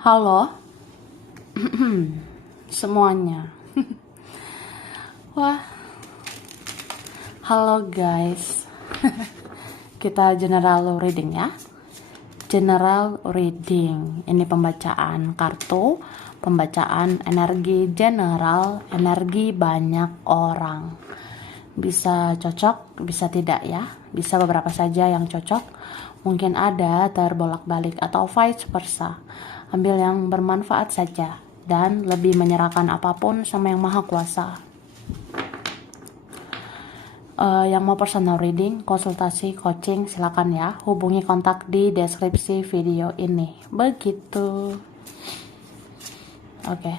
Halo semuanya. Wah, halo guys. Kita general reading ya. General reading. Ini pembacaan kartu, pembacaan energi general, energi banyak orang. Bisa cocok, bisa tidak ya. Bisa beberapa saja yang cocok. Mungkin ada terbolak-balik atau vice versa. Ambil yang bermanfaat saja dan lebih menyerahkan apapun sama yang maha kuasa. Yang mau personal reading, konsultasi, coaching, silakan ya. Hubungi kontak di deskripsi video ini. Begitu. Oke.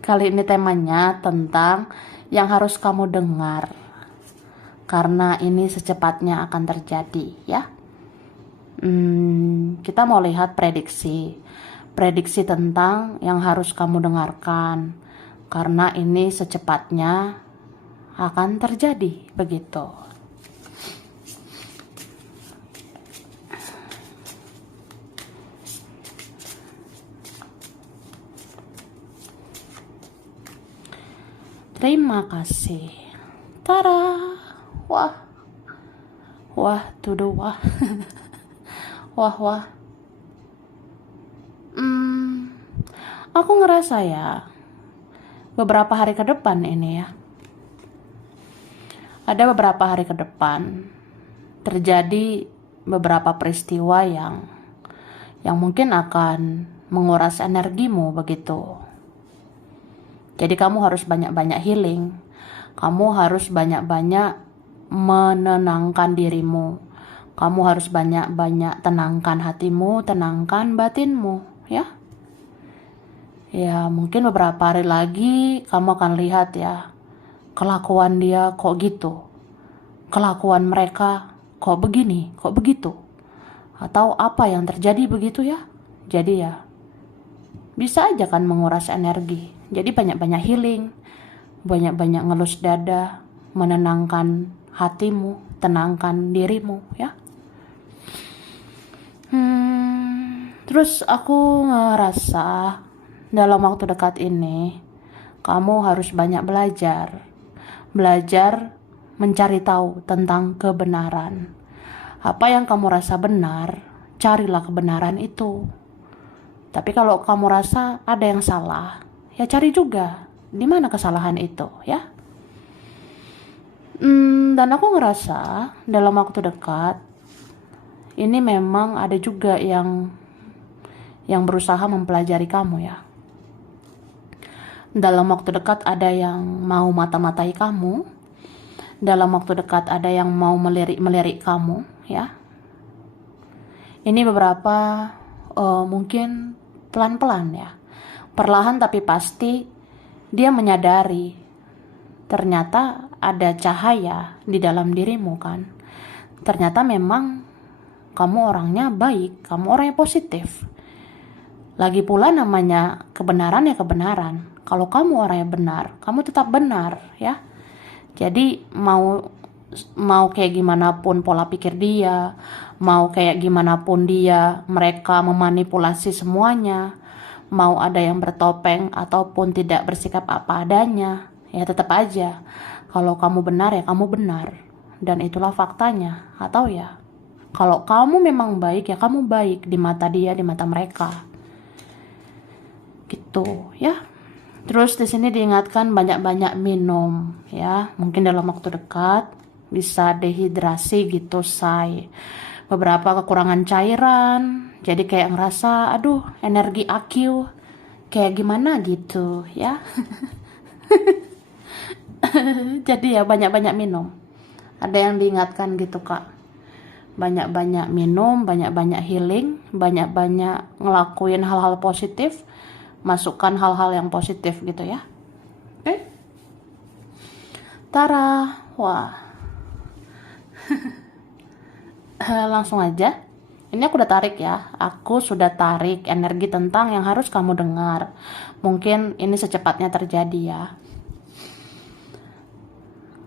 Kali ini temanya tentang yang harus kamu dengar. Karena ini secepatnya akan terjadi ya. Kita mau lihat prediksi tentang yang harus kamu dengarkan karena ini secepatnya akan terjadi begitu. Terima kasih. Tara. Wah, tuduh wah. Wah. Aku ngerasa ya, beberapa hari ke depan ini ya. Ada beberapa hari ke depan terjadi beberapa peristiwa yang mungkin akan menguras energimu begitu. Jadi kamu harus banyak-banyak healing. Kamu harus banyak-banyak menenangkan dirimu. Kamu harus banyak-banyak tenangkan hatimu, tenangkan batinmu, ya. Ya, mungkin beberapa hari lagi kamu akan lihat ya, kelakuan dia kok gitu. Kelakuan mereka kok begini, kok begitu. Atau apa yang terjadi begitu ya. Jadi ya, bisa aja kan menguras energi. Jadi banyak-banyak healing, banyak-banyak ngelus dada, menenangkan hatimu, tenangkan dirimu ya. Terus aku ngerasa dalam waktu dekat ini kamu harus banyak belajar mencari tahu tentang kebenaran. Apa yang kamu rasa benar, carilah kebenaran itu. Tapi kalau kamu rasa ada yang salah, ya cari juga di mana kesalahan itu ya. Dan aku ngerasa dalam waktu dekat ini memang ada juga yang berusaha mempelajari kamu ya. Dalam waktu dekat ada yang mau mata-matai kamu. Dalam waktu dekat ada yang mau melirik kamu ya. Ini beberapa mungkin pelan-pelan ya. Perlahan tapi pasti dia menyadari ternyata ada cahaya di dalam dirimu kan. Ternyata memang kamu orangnya baik, kamu orangnya positif. Lagi pula namanya kebenaran ya kebenaran. Kalau kamu orangnya benar, kamu tetap benar ya. Jadi mau kayak gimana pun pola pikir dia, mau kayak gimana pun mereka memanipulasi semuanya, mau ada yang bertopeng ataupun tidak bersikap apa adanya, ya tetap aja kalau kamu benar ya kamu benar, dan itulah faktanya. Atau ya kalau kamu memang baik ya kamu baik di mata dia, di mata mereka gitu ya. Terus di sini diingatkan banyak-banyak minum ya. Mungkin dalam waktu dekat bisa dehidrasi gitu, say. Beberapa kekurangan cairan. Jadi kayak ngerasa aduh energi aku kayak gimana gitu ya. Jadi ya banyak-banyak minum. Ada yang diingatkan gitu kak. Banyak-banyak minum, banyak-banyak healing, banyak-banyak ngelakuin hal-hal positif. Masukkan hal-hal yang positif gitu ya. Oke? Tara. Wah. Langsung aja. Ini aku udah tarik ya. Aku sudah tarik energi tentang yang harus kamu dengar. Mungkin ini secepatnya terjadi ya.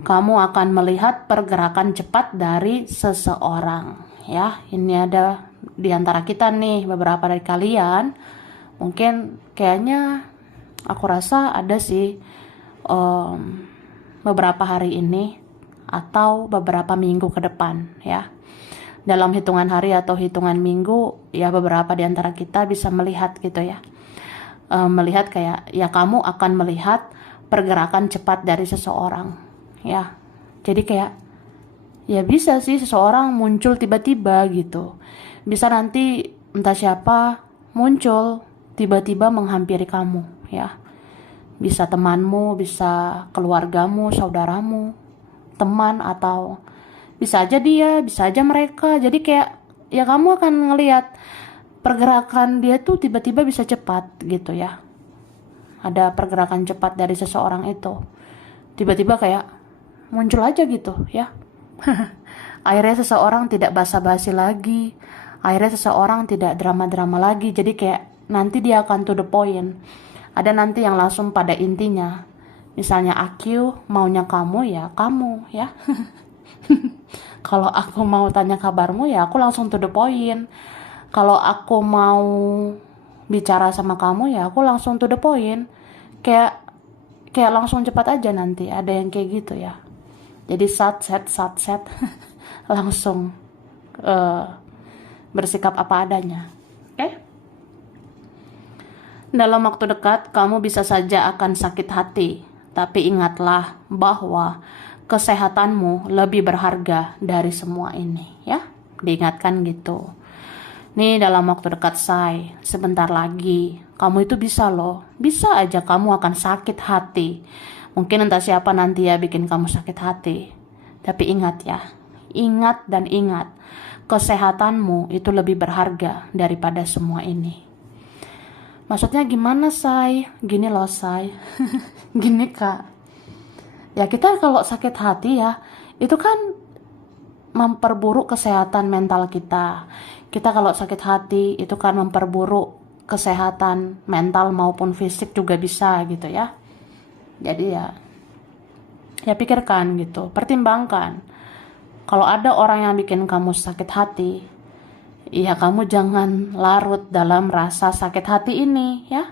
Kamu akan melihat pergerakan cepat dari seseorang ya. Ini ada di antara kita nih, beberapa dari kalian, mungkin kayaknya aku rasa ada sih beberapa hari ini atau beberapa minggu ke depan ya. Dalam hitungan hari atau hitungan minggu, ya beberapa di antara kita bisa melihat gitu ya. Melihat kayak, ya kamu akan melihat pergerakan cepat dari seseorang ya. Jadi kayak, ya bisa sih seseorang muncul tiba-tiba gitu. Bisa nanti entah siapa muncul tiba-tiba menghampiri kamu ya. Bisa temanmu, bisa keluargamu, saudaramu, teman, atau bisa aja dia, bisa aja mereka. Jadi kayak, ya kamu akan ngelihat pergerakan dia tuh tiba-tiba bisa cepat gitu ya. Ada pergerakan cepat dari seseorang itu. Tiba-tiba kayak muncul aja gitu ya. Akhirnya seseorang tidak basa-basi lagi. Akhirnya seseorang tidak drama-drama lagi. Jadi kayak nanti dia akan to the point. Ada nanti yang langsung pada intinya. Misalnya aku maunya kamu ya kamu ya. Kalau aku mau tanya kabarmu ya aku langsung to the point. Kalau aku mau bicara sama kamu ya aku langsung to the point. Kayak langsung cepat aja nanti. Ada yang kayak gitu ya. Jadi sat set langsung bersikap apa adanya. Oke? Dalam waktu dekat kamu bisa saja akan sakit hati, tapi ingatlah bahwa kesehatanmu lebih berharga dari semua ini ya. Diingatkan gitu. Nih dalam waktu dekat say, sebentar lagi kamu itu bisa loh, bisa aja kamu akan sakit hati. Mungkin entah siapa nanti ya bikin kamu sakit hati. Tapi ingat ya, ingat dan ingat, kesehatanmu itu lebih berharga daripada semua ini. Maksudnya gimana say? Gini loh say. Gini kak. Ya kita kalau sakit hati ya, itu kan memperburuk kesehatan mental kita. Kita kalau sakit hati itu kan memperburuk kesehatan mental maupun fisik juga bisa gitu ya. Jadi ya pikirkan gitu, pertimbangkan. Kalau ada orang yang bikin kamu sakit hati, ya kamu jangan larut dalam rasa sakit hati ini ya.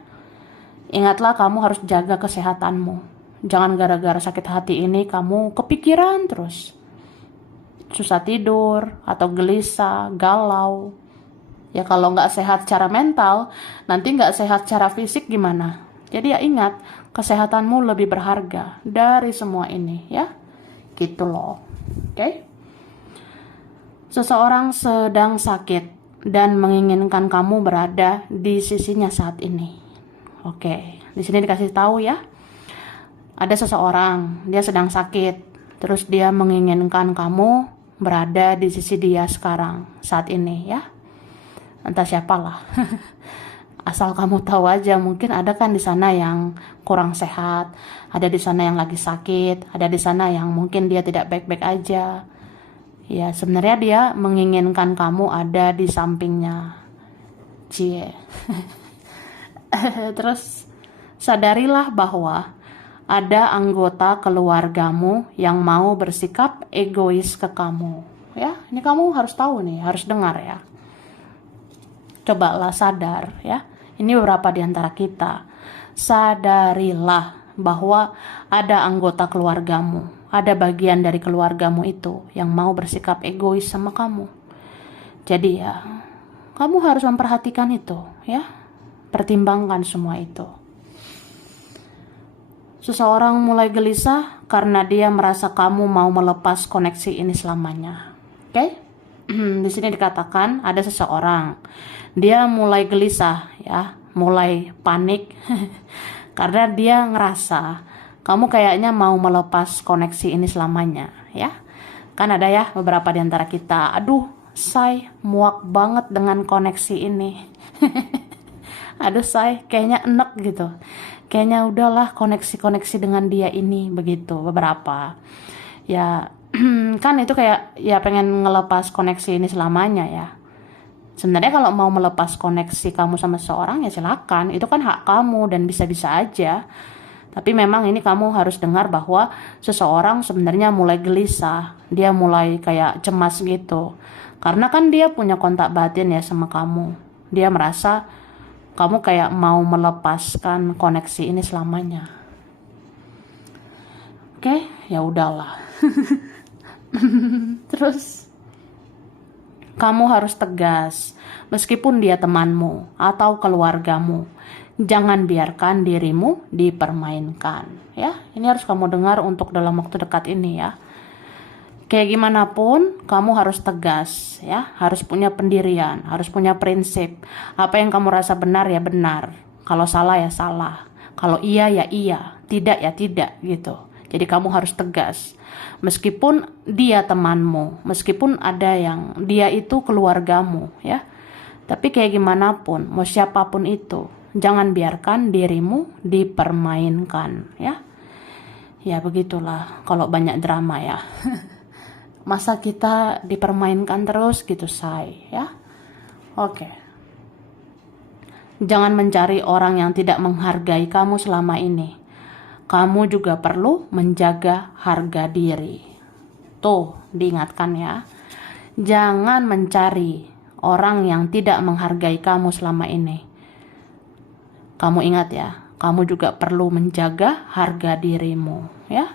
Ingatlah kamu harus jaga kesehatanmu. Jangan gara-gara sakit hati ini kamu kepikiran terus. Susah tidur atau gelisah, galau. Ya kalau nggak sehat secara mental, nanti nggak sehat secara fisik gimana? Jadi ya ingat, kesehatanmu lebih berharga dari semua ini ya. Gitu loh. Oke? Seseorang sedang sakit dan menginginkan kamu berada di sisinya saat ini. Oke, di sini dikasih tahu ya. Ada seseorang, dia sedang sakit, terus dia menginginkan kamu berada di sisi dia sekarang, saat ini ya. Entah siapalah. Asal kamu tahu aja, mungkin ada kan di sana yang kurang sehat, ada di sana yang lagi sakit, ada di sana yang mungkin dia tidak baik-baik aja. Ya sebenarnya dia menginginkan kamu ada di sampingnya. Cie. Terus sadarilah bahwa ada anggota keluargamu yang mau bersikap egois ke kamu. Ya, ini kamu harus tahu nih, harus dengar ya. Cobalah sadar ya. Ini beberapa di antara kita. Sadarilah bahwa ada anggota keluargamu, ada bagian dari keluargamu itu yang mau bersikap egois sama kamu. Jadi ya, kamu harus memperhatikan itu ya. Pertimbangkan semua itu. Seseorang mulai gelisah karena dia merasa kamu mau melepas koneksi ini selamanya. Oke? Di sini dikatakan ada seseorang, dia mulai gelisah ya, mulai panik karena dia ngerasa kamu kayaknya mau melepas koneksi ini selamanya ya. Kan ada ya beberapa di antara kita, aduh say muak banget dengan koneksi ini. Aduh say kayaknya enek gitu, kayaknya udahlah koneksi dengan dia ini, begitu beberapa ya. Kan itu kayak ya pengen ngelepas koneksi ini selamanya ya. Sebenarnya kalau mau melepas koneksi kamu sama seseorang ya silakan, itu kan hak kamu dan bisa-bisa aja. Tapi memang ini kamu harus dengar bahwa seseorang sebenarnya mulai gelisah, dia mulai kayak cemas gitu Karena kan dia punya kontak batin ya sama kamu. Dia merasa kamu kayak mau melepaskan koneksi ini selamanya. Oke, ya udahlah. Terus kamu harus tegas, meskipun dia temanmu atau keluargamu. Jangan biarkan dirimu dipermainkan. Ya, ini harus kamu dengar untuk dalam waktu dekat ini ya. Kayak gimana pun, kamu harus tegas ya, harus punya pendirian, harus punya prinsip. Apa yang kamu rasa benar ya benar, kalau salah ya salah, kalau iya ya iya, tidak ya tidak gitu. Jadi kamu harus tegas. Meskipun dia temanmu, meskipun ada yang dia itu keluargamu ya. Tapi kayak gimana pun, mau siapapun itu, jangan biarkan dirimu dipermainkan ya. Ya begitulah kalau banyak drama ya. Masa kita dipermainkan terus gitu, say ya. Oke. Jangan mencari orang yang tidak menghargai kamu selama ini. Kamu juga perlu menjaga harga diri. Tuh, diingatkan ya. Jangan mencari orang yang tidak menghargai kamu selama ini. Kamu ingat ya, kamu juga perlu menjaga harga dirimu ya.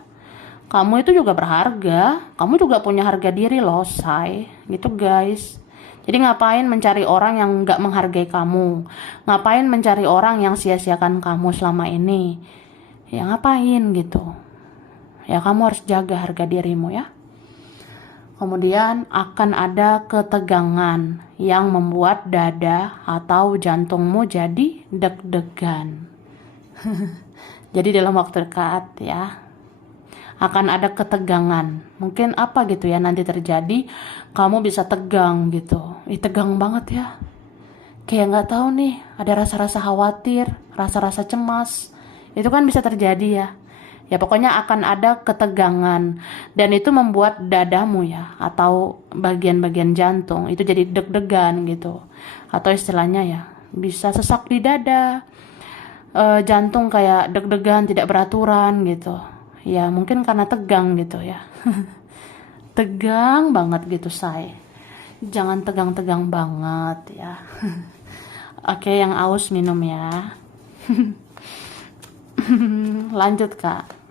Kamu itu juga berharga, kamu juga punya harga diri loh, say. Gitu guys. Jadi ngapain mencari orang yang gak menghargai kamu? Ngapain mencari orang yang sia-siakan kamu selama ini? Ya ngapain gitu? Ya kamu harus jaga harga dirimu ya. Kemudian akan ada ketegangan yang membuat dada atau jantungmu jadi deg-degan. Jadi dalam waktu dekat ya, akan ada ketegangan. Mungkin apa gitu ya nanti terjadi, kamu bisa tegang gitu. Tegang banget ya. Kayak nggak tahu nih, ada rasa-rasa khawatir, rasa-rasa cemas. Itu kan bisa terjadi ya. Ya pokoknya akan ada ketegangan dan itu membuat dadamu ya atau bagian-bagian jantung itu jadi deg-degan gitu. Atau istilahnya ya, bisa sesak di dada. Jantung kayak deg-degan, tidak beraturan gitu. Ya mungkin karena tegang gitu ya. Tegang banget gitu, say. Jangan tegang-tegang banget ya. Oke, yang aus minum ya. Lanjut kak.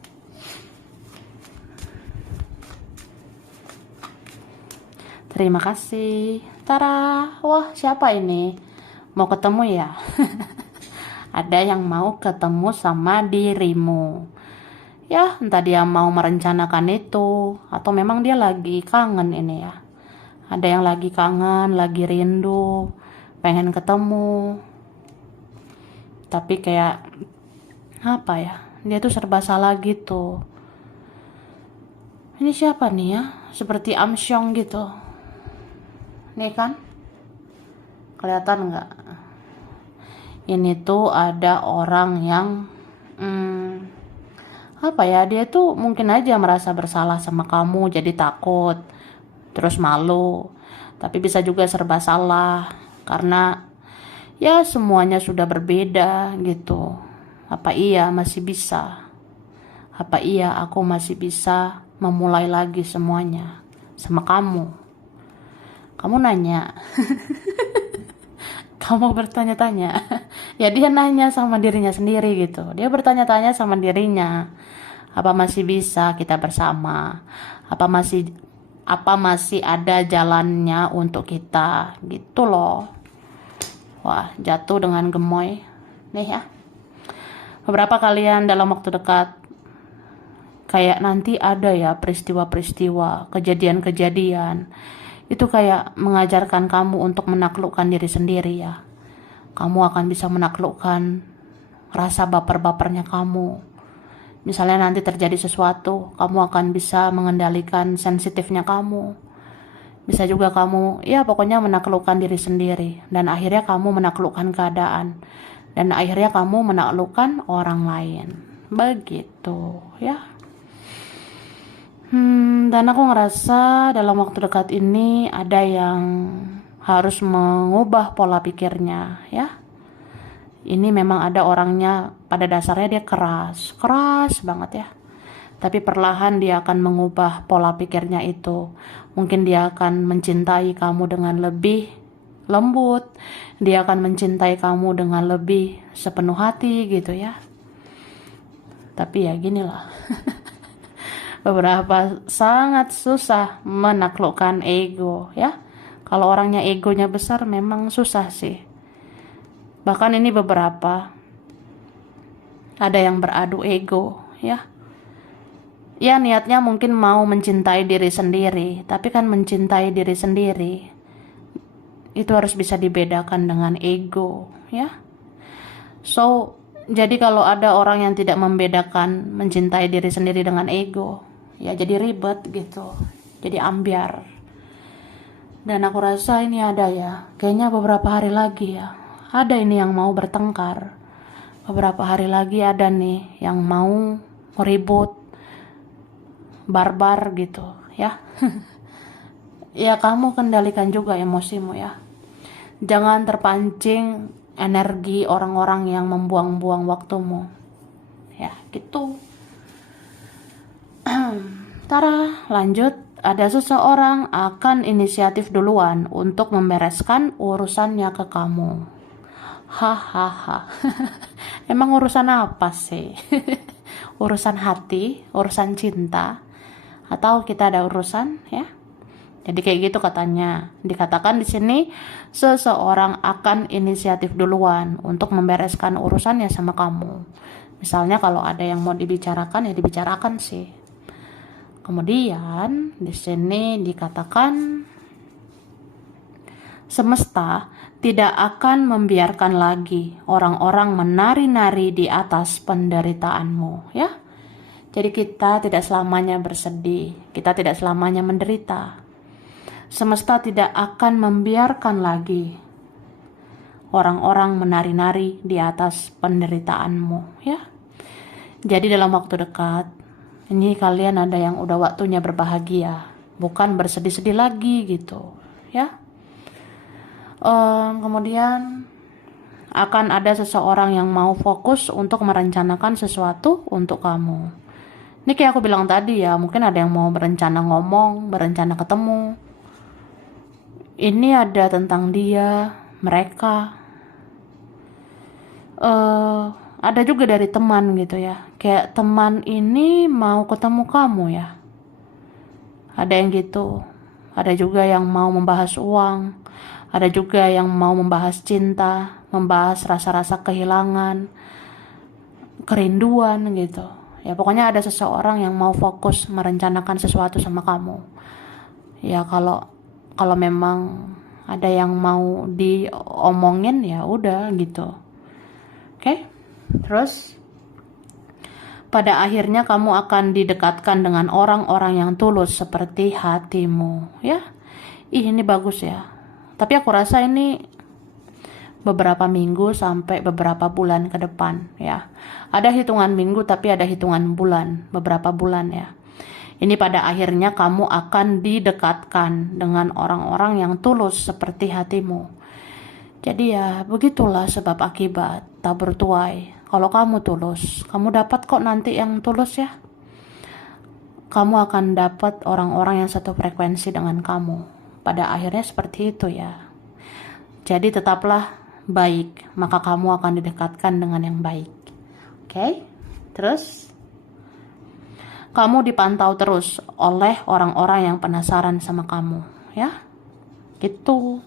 Terima kasih. Tara, wah siapa ini? Mau ketemu ya? Ada yang mau ketemu sama dirimu. Ya, entah dia mau merencanakan itu atau memang dia lagi kangen ini ya. Ada yang lagi kangen, lagi rindu, pengen ketemu. Tapi kayak apa ya? Dia tuh serba salah gitu. Ini siapa nih ya? Seperti Amsyong gitu. Nih kan? Kelihatan nggak? Ini tuh ada orang yang apa ya, dia tuh mungkin aja merasa bersalah sama kamu, jadi takut, terus malu, tapi bisa juga serba salah, karena ya semuanya sudah berbeda gitu. Apa iya masih bisa? Apa iya aku masih bisa memulai lagi semuanya sama kamu? Kamu nanya. Kamu bertanya-tanya. Ya dia nanya sama dirinya sendiri gitu. Dia bertanya-tanya sama dirinya. Apa masih bisa kita bersama? Apa masih ada jalannya untuk kita? Gitu loh. Wah, jatuh dengan gemoy. Nih ya. Beberapa kalian dalam waktu dekat kayak nanti ada ya peristiwa-peristiwa, kejadian-kejadian. Itu kayak mengajarkan kamu untuk menaklukkan diri sendiri ya. Kamu akan bisa menaklukkan rasa baper-bapernya kamu. Misalnya nanti terjadi sesuatu, kamu akan bisa mengendalikan sensitifnya kamu. Bisa juga kamu, ya pokoknya menaklukkan diri sendiri. Dan akhirnya kamu menaklukkan keadaan. Dan akhirnya kamu menaklukkan orang lain. Begitu ya. Dan aku ngerasa dalam waktu dekat ini ada yang harus mengubah pola pikirnya ya. Ini memang ada orangnya pada dasarnya dia keras banget ya. Tapi perlahan dia akan mengubah pola pikirnya itu. Mungkin dia akan mencintai kamu dengan lebih lembut. Dia akan mencintai kamu dengan lebih sepenuh hati gitu ya. Tapi ya ginilah. Beberapa sangat susah menaklukkan ego ya. Kalau orangnya egonya besar memang susah sih. Bahkan ini beberapa ada yang beradu ego ya. Ya niatnya mungkin mau mencintai diri sendiri, tapi kan mencintai diri sendiri itu harus bisa dibedakan dengan ego ya. So jadi kalau ada orang yang tidak membedakan mencintai diri sendiri dengan ego, ya jadi ribet gitu, jadi ambiar. Dan aku rasa ini ada ya, kayaknya beberapa hari lagi ya, ada ini yang mau bertengkar. Beberapa hari lagi ada nih yang mau ribut, barbar gitu ya. Ya kamu kendalikan juga emosimu ya. Jangan terpancing energi orang-orang yang membuang-buang waktumu. Ya gitu. Tara, lanjut. Ada seseorang akan inisiatif duluan untuk membereskan urusannya ke kamu. Hahaha. Emang urusan apa sih? Urusan hati, urusan cinta, atau kita ada urusan ya? Jadi kayak gitu katanya. Dikatakan di sini seseorang akan inisiatif duluan untuk membereskan urusannya sama kamu. Misalnya kalau ada yang mau dibicarakan ya dibicarakan sih. Kemudian di sini dikatakan semesta tidak akan membiarkan lagi orang-orang menari-nari di atas penderitaanmu ya. Jadi kita tidak selamanya bersedih, kita tidak selamanya menderita. Semesta tidak akan membiarkan lagi orang-orang menari-nari di atas penderitaanmu ya. Jadi dalam waktu dekat ini kalian ada yang udah waktunya berbahagia, bukan bersedih-sedih lagi gitu ya. Kemudian akan ada seseorang yang mau fokus untuk merencanakan sesuatu untuk kamu. Ini kayak aku bilang tadi ya, mungkin ada yang mau berencana ngomong, berencana ketemu. Ini ada tentang dia, mereka. Ada juga dari teman gitu ya. Kayak teman ini mau ketemu kamu ya. Ada yang gitu. Ada juga yang mau membahas uang. Ada juga yang mau membahas cinta, membahas rasa-rasa kehilangan, kerinduan gitu. Ya pokoknya ada seseorang yang mau fokus merencanakan sesuatu sama kamu. Ya kalau memang ada yang mau diomongin ya udah gitu. Oke? Terus pada akhirnya kamu akan didekatkan dengan orang-orang yang tulus seperti hatimu ya. Ini bagus ya. Tapi aku rasa ini beberapa minggu sampai beberapa bulan ke depan ya. Ada hitungan minggu tapi ada hitungan bulan, beberapa bulan ya. Ini pada akhirnya kamu akan didekatkan dengan orang-orang yang tulus seperti hatimu. Jadi ya begitulah sebab akibat tak bertuai. Kalau kamu tulus, kamu dapat kok nanti yang tulus ya. Kamu akan dapat orang-orang yang satu frekuensi dengan kamu. Pada akhirnya seperti itu ya. Jadi tetaplah baik, maka kamu akan didekatkan dengan yang baik. Oke? Terus kamu dipantau terus oleh orang-orang yang penasaran sama kamu ya. Gitu.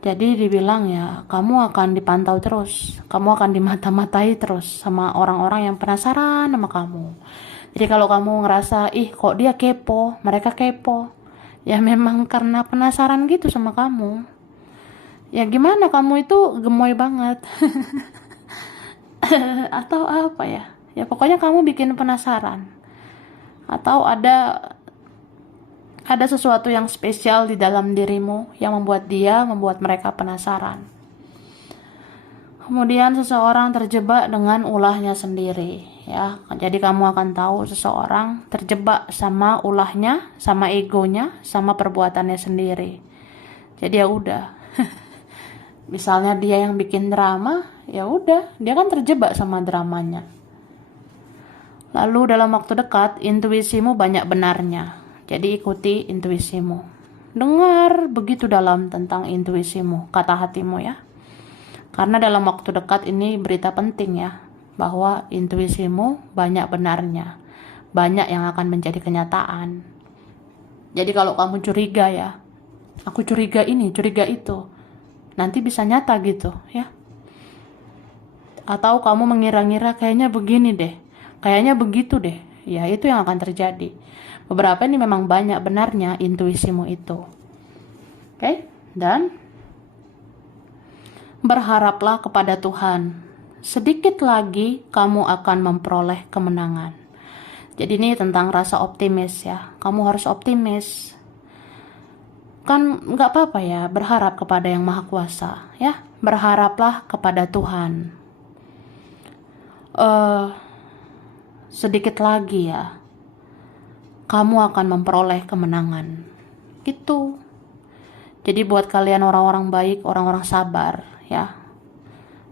Jadi dibilang ya, kamu akan dipantau terus, kamu akan dimata-matai terus sama orang-orang yang penasaran sama kamu. Jadi kalau kamu ngerasa, ih kok dia kepo, mereka kepo, ya memang karena penasaran gitu sama kamu. Ya gimana, kamu itu gemoy banget. Atau apa ya? Ya pokoknya kamu bikin penasaran. Atau ada sesuatu yang spesial di dalam dirimu yang membuat mereka penasaran. Kemudian seseorang terjebak dengan ulahnya sendiri ya. Jadi kamu akan tahu seseorang terjebak sama ulahnya, sama egonya, sama perbuatannya sendiri. Jadi ya udah. Misalnya dia yang bikin drama, ya udah, dia kan terjebak sama dramanya. Lalu dalam waktu dekat, intuisimu banyak benarnya. Jadi ikuti intuisimu. Dengar begitu dalam tentang intuisimu, kata hatimu ya. Karena dalam waktu dekat ini berita penting ya, bahwa intuisimu banyak benarnya. Banyak yang akan menjadi kenyataan. Jadi kalau kamu curiga ya, aku curiga ini, curiga itu, nanti bisa nyata gitu ya. Atau kamu mengira-ngira kayaknya begini deh, kayaknya begitu deh, ya itu yang akan terjadi. Beberapa ini memang banyak benarnya intuisimu itu. Oke? Dan berharaplah kepada Tuhan. Sedikit lagi kamu akan memperoleh kemenangan. Jadi ini tentang rasa optimis ya. Kamu harus optimis. Kan nggak apa-apa ya berharap kepada yang Maha Kuasa ya. Berharaplah kepada Tuhan. Sedikit lagi ya, kamu akan memperoleh kemenangan. Gitu. Jadi buat kalian orang-orang baik, orang-orang sabar ya,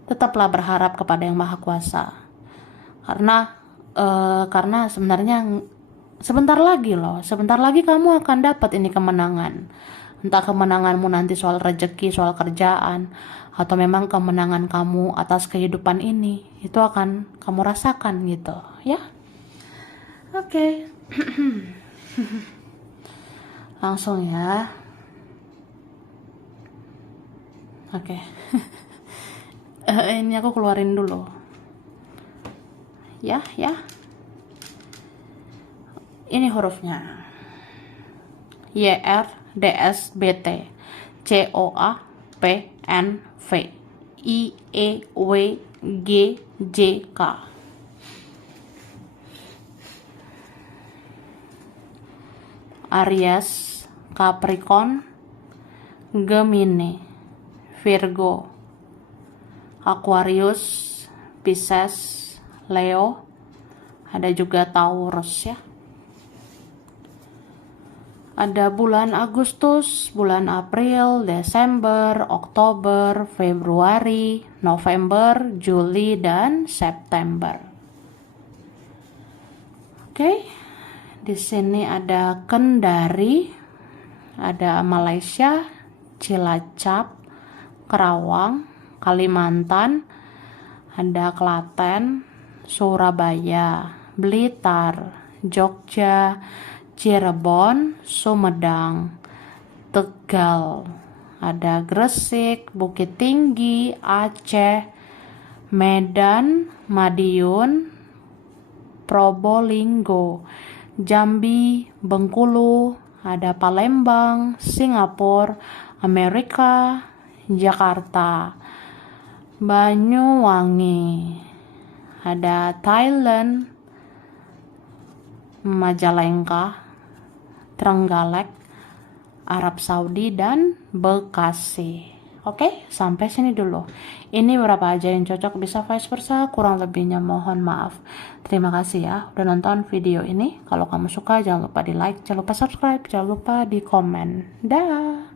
tetaplah berharap kepada yang Maha Kuasa. Karena sebenarnya sebentar lagi kamu akan dapat ini kemenangan. Entah kemenanganmu nanti soal rezeki, soal kerjaan, atau memang kemenangan kamu atas kehidupan ini, itu akan kamu rasakan gitu ya. Oke. Langsung ya. Oke. Ini aku keluarin dulu ya. Ini hurufnya YRDSBT COAPNV IEWGJK. Aries, Capricorn, Gemini, Virgo, Aquarius, Pisces, Leo, ada juga Taurus ya. Ada bulan Agustus, bulan April, Desember, Oktober, Februari, November, Juli, dan September. Oke, di sini ada Kendari, ada Malaysia, Cilacap, Kerawang, Kalimantan, ada Klaten, Surabaya, Blitar, Jogja, Cirebon, Sumedang, Tegal, ada Gresik, Bukit Tinggi, Aceh, Medan, Madiun, Probolinggo, Jambi, Bengkulu, ada Palembang, Singapura, Amerika, Jakarta, Banyuwangi, ada Thailand, Majalengka, Trenggalek, Arab Saudi, dan Bekasi. Oke, sampai sini dulu. Ini berapa aja yang cocok, bisa vice versa, kurang lebihnya mohon maaf. Terima kasih ya udah nonton video ini. Kalau kamu suka jangan lupa di like, jangan lupa subscribe, jangan lupa di komen. Dah.